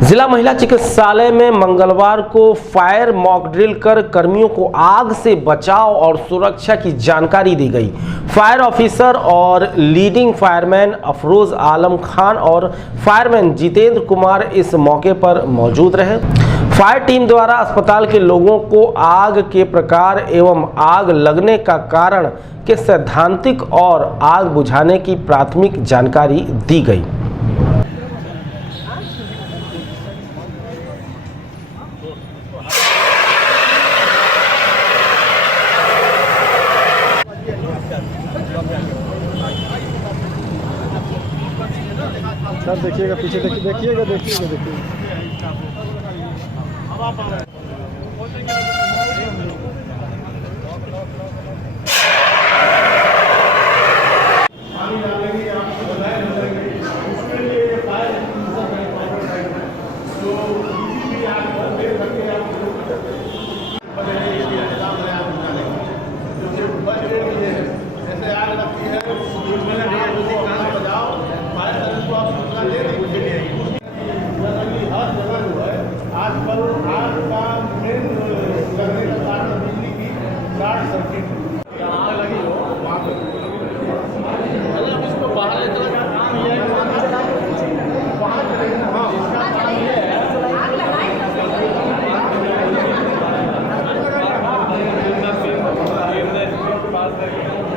जिला महिला चिकित्सालय में मंगलवार को फायर मॉक ड्रिल कर कर्मियों को आग से बचाव और सुरक्षा की जानकारी दी गई। फायर ऑफिसर और लीडिंग फायरमैन अफरोज आलम खान और फायरमैन जितेंद्र कुमार इस मौके पर मौजूद रहे। फायर टीम द्वारा अस्पताल के लोगों को आग के प्रकार एवं आग लगने का कारण के सैद्धांतिक और आग बुझाने की प्राथमिक जानकारी दी गई। सर देखिएगा पीछे, देखिएगा।